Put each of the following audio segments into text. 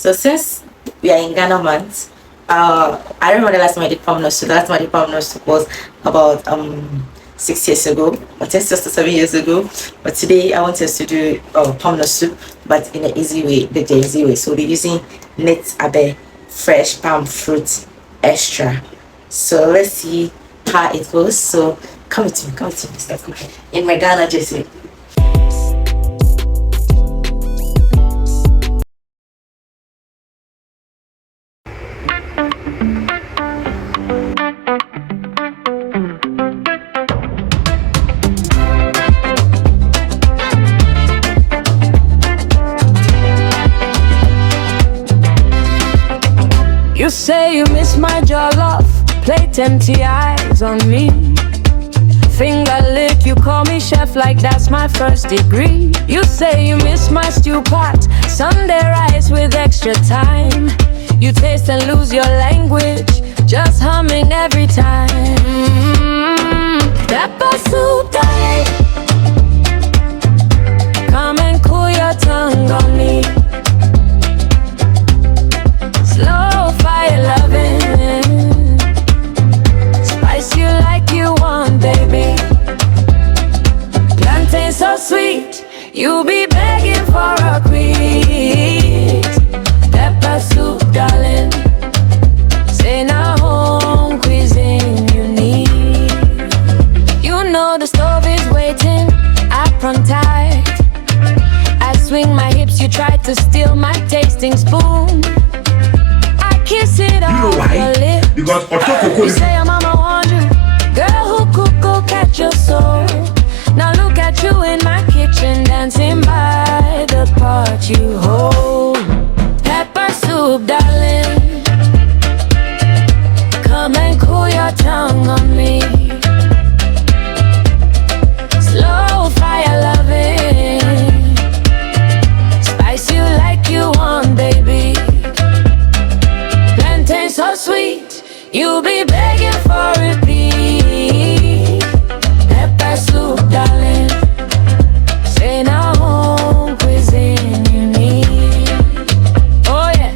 So since we are in Ghana month, I remember the last time I did PALMNUT soup. The last time I did PALMNUT soup was about 6 years ago, or 7 years ago. But today I want us to do PALMNUT soup, but in an easy way, the easy way. So we're using net abe fresh palm fruit extra. So let's see how it goes. So come with me, start cooking in my Ghana jersey. You say you miss my jollof, plate empty eyes on me. Finger lick, you call me chef like that's my first degree. You say you miss my stew pot, Sunday rice with extra time. You taste and lose your language, just humming every time. Pepper soup, darling. Come and cool your tongue on me. Slow fire loving, spice you like you want, baby. Plantain so sweet, you'll be begging for a quiz. Pepper soup, darling. Say now home cuisine you need. You know the stove is waiting, apron tight. I swing my hips, you try to steal my tasting spoon. Kiss it off your lip. You say your mama warned you. Girl who cook go catch your soul. Now look at you in my kitchen, dancing by the part you hold. Pepper soup, darling. Come and cool your tongue on me. Slow fire loving, spice you like you want, baby. So sweet, you'll be begging for repeat. Pepper soup, darling. Say now home cuisine you need. Oh yeah.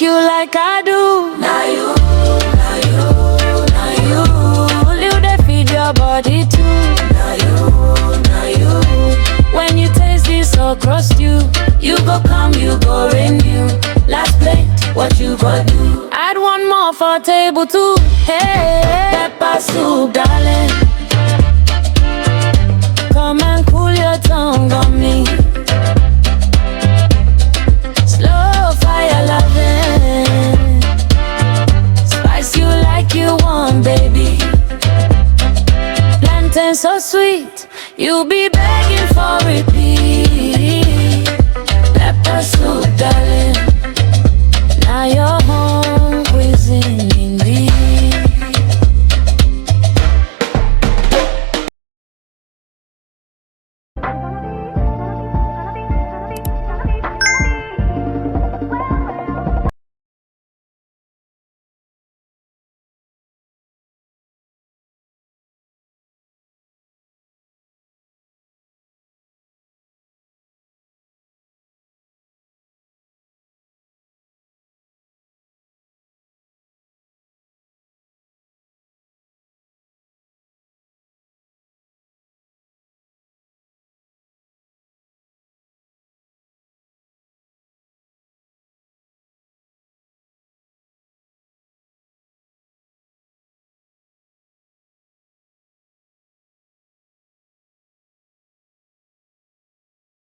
You like I do. Now you. Will you they feed your body too? Now you. When you taste this okra stew, you go come, you go renew. Last plate, what you go do? Add one more for table two. Hey, pepper soup, darling. Come and cool your tongue on me. Slow fire loving, spice you like you want, baby. Plantain so sweet, you'll be